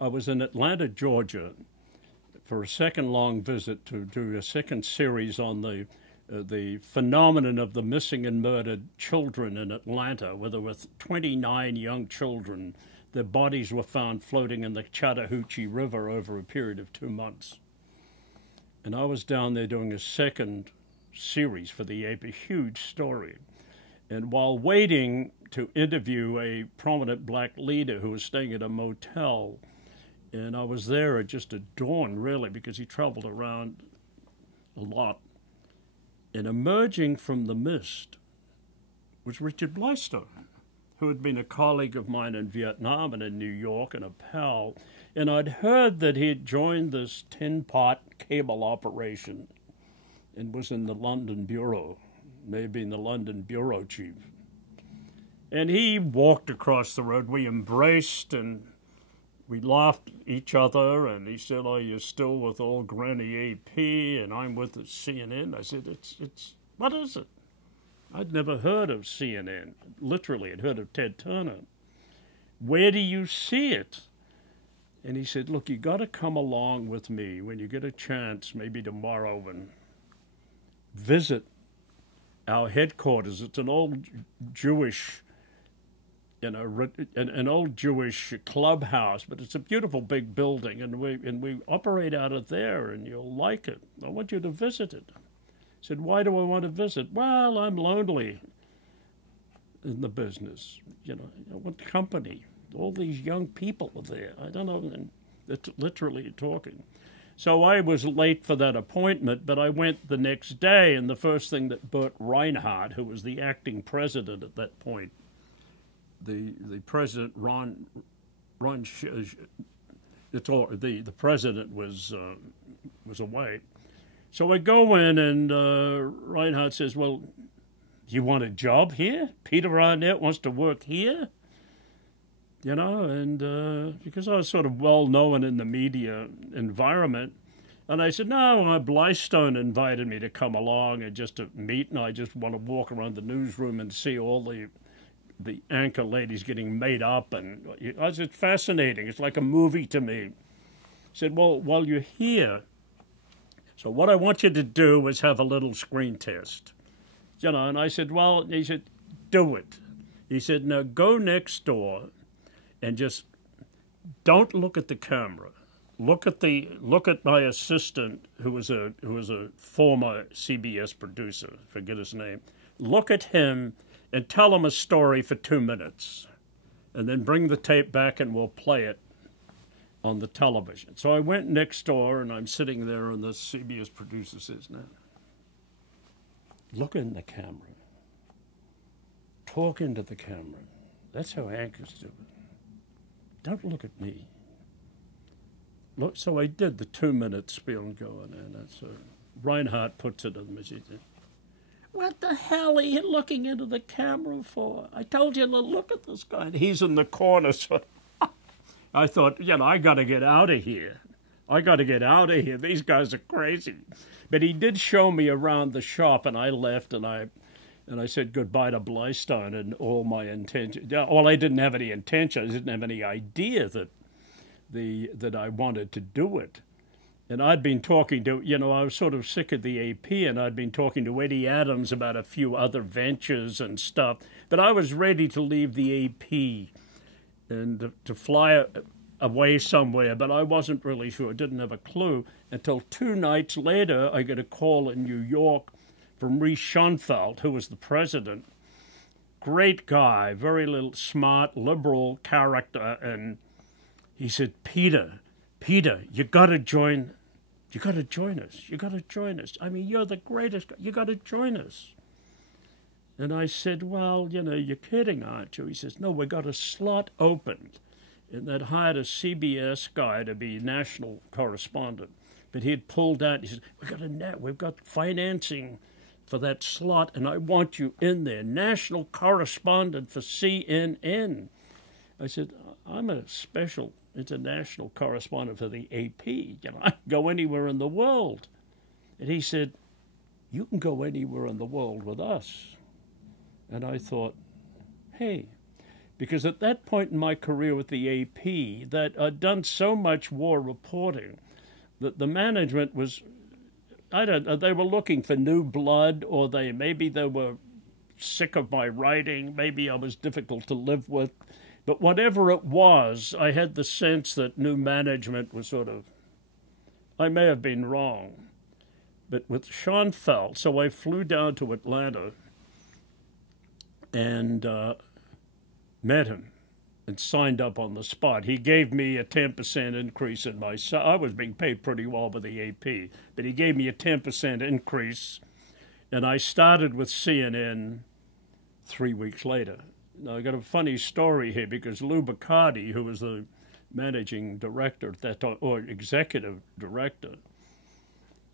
I was in Atlanta, Georgia, for a second long visit to do a second series on the phenomenon of the missing and murdered children in Atlanta, where there were 29 young children. Their bodies were found floating in the Chattahoochee River over a period of 2 months. And I was down there doing a second series for the AP, a huge story. And while waiting to interview a prominent black leader who was staying at a motel, and I was there at just at dawn, really, because he traveled around a lot. And emerging from the mist was Richard Blystone, who had been a colleague of mine in Vietnam and in New York and a pal. And I'd heard that he had joined this tin-pot cable operation and was in the London bureau, maybe in the London bureau chief. And he walked across the road. We embraced and we laughed at each other, and he said, "Are you still with old Granny AP?" And I'm with the CNN. I said, it's what is it? I'd never heard of CNN. Literally, I'd heard of Ted Turner. Where do you see it? And he said, "Look, you got to come along with me when you get a chance, maybe tomorrow, and visit our headquarters. It's an old Jewish, an old Jewish clubhouse, but it's a beautiful big building, and we operate out of there, and you'll like it. I want you to visit it." I said, "Why do I want to visit?" "Well, I'm lonely in the business. I want company. All these young people are there. I don't know." And it's literally talking. So I was late for that appointment, but I went the next day, and the first thing that Bert Reinhardt, who was the acting president at that point, the president the president was away. So I go in, and Reinhardt says, "Well, you want a job here? Peter Arnett wants to work here?" And because I was sort of well known in the media environment, and I said, "No, Blystone invited me to come along and just to meet, and I just want to walk around the newsroom and see all the anchor ladies getting made up." And I said, "It's fascinating. It's like a movie to me." He said, "Well, while you're here, so what I want you to do is have a little screen test." And I said, "Well," he said, "do it." He said, "Now go next door and just don't look at the camera. Look at my assistant, who was a former CBS producer, forget his name. Look at him and tell him a story for 2 minutes, and then bring the tape back and we'll play it on the television." So I went next door, and I'm sitting there, and the CBS producer says, "Now, look in the camera. Talk into the camera. That's how anchors do it. Don't look at me." Look, so I did the 2-minute spiel going in. That's Reinhardt puts it in the machine. "What the hell are you looking into the camera for? I told you to look at this guy." And he's in the corner, so I thought, I got to get out of here. I got to get out of here. These guys are crazy. But he did show me around the shop, and I left, and I said goodbye to Blystone and all my intention. Well, I didn't have any intention. I didn't have any idea that I wanted to do it. And I'd been talking to, I was sort of sick of the AP, and I'd been talking to Eddie Adams about a few other ventures and stuff. But I was ready to leave the AP and to fly away somewhere, but I wasn't really sure. I didn't have a clue until 2 nights later, I get a call in New York from Reese Schonfeld, who was the president. Great guy, very little smart, liberal character, and he said, Peter, you got to join us. You got to join us. I mean, you're the greatest. You got to join us." And I said, "Well, you're kidding, aren't you?" He says, "No, we got a slot opened." And they'd hired a CBS guy to be national correspondent. But he had pulled out. He said, "We've got financing for that slot, and I want you in there, national correspondent for CNN." I said, "I'm a special international correspondent for the AP. I can go anywhere in the world." And he said, "You can go anywhere in the world with us." And I thought, hey, Because at that point in my career with the AP, that I'd done so much war reporting that the management was, I don't know, they were looking for new blood, or maybe they were sick of my writing, maybe I was difficult to live with. But whatever it was, I had the sense that new management was sort of, I may have been wrong, but with Schoenfeld, so I flew down to Atlanta and met him and signed up on the spot. He gave me a 10% increase in my I was being paid pretty well by the AP, but he gave me a 10% increase, and I started with CNN 3 weeks later. Now, I got a funny story here because Lou Bacardi, who was the managing director at that time, or executive director,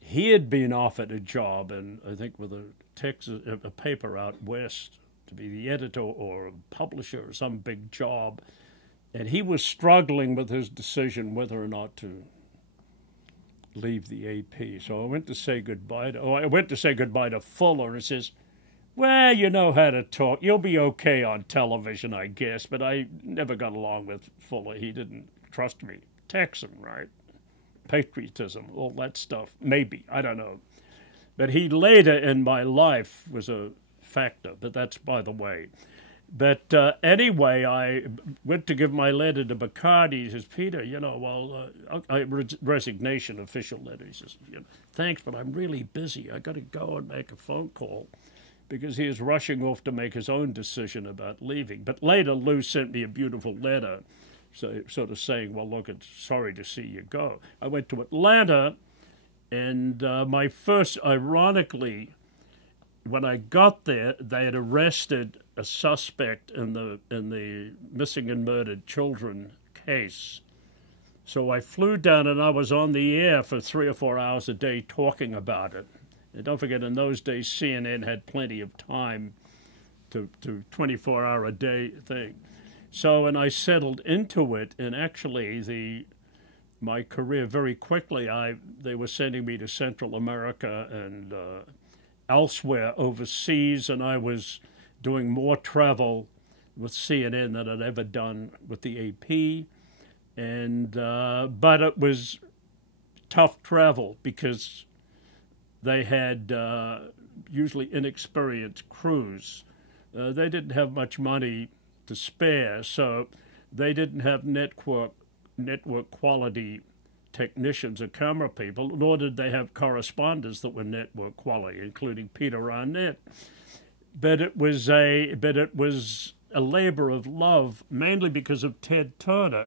he had been offered a job, and I think with a paper out west, to be the editor or a publisher or some big job, and he was struggling with his decision whether or not to leave the AP. So I went to say goodbye to Fuller, and he says, "Well, you know how to talk. You'll be okay on television, I guess." But I never got along with Fuller. He didn't trust me. Texan, right? Patriotism, all that stuff. Maybe, I don't know. But he later in my life was a factor, but that's by the way. But anyway, I went to give my letter to Bacardi. He says, "Peter, resignation, official letter." He says, "Thanks, but I'm really busy. I got to go and make a phone call," because he was rushing off to make his own decision about leaving. But later, Lou sent me a beautiful letter, so, sort of saying, "Well, look, it's sorry to see you go." I went to Atlanta, and my first, ironically, when I got there, they had arrested a suspect in the missing and murdered children case. So I flew down, and I was on the air for 3 or 4 hours a day talking about it. And don't forget, in those days, CNN had plenty of time to 24-hour-a-day thing. So, and I settled into it, and actually my career very quickly, they were sending me to Central America and elsewhere overseas, and I was doing more travel with CNN than I'd ever done with the AP. And but it was tough travel because they had usually inexperienced crews. They didn't have much money to spare, so they didn't have network quality technicians or camera people, nor did they have correspondents that were network quality, including Peter Arnett. But it was a labor of love, mainly because of Ted Turner.